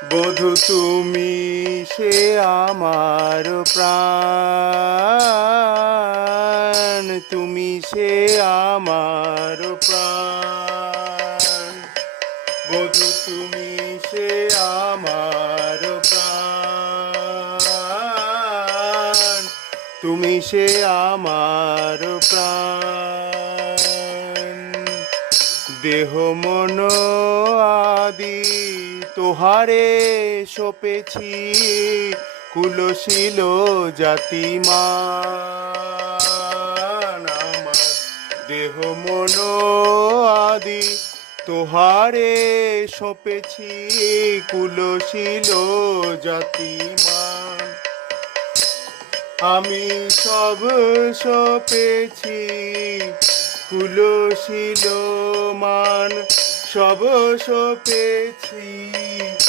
বধু তুমি সে আমার প্রাণ, তুমি সে আমার প্রাণ। বধু তুমি সে আমার প্রাণ, তুমি সে আমার প্রাণ। দেহ মন আদি তোহারে সপেছি কুলশীল জাতিমান আমার দেহ মন আদি। তোহারে সপেছি কুলশীল জাতিমান আমি সব সপেছি কুলশীল মান। সব সপেছি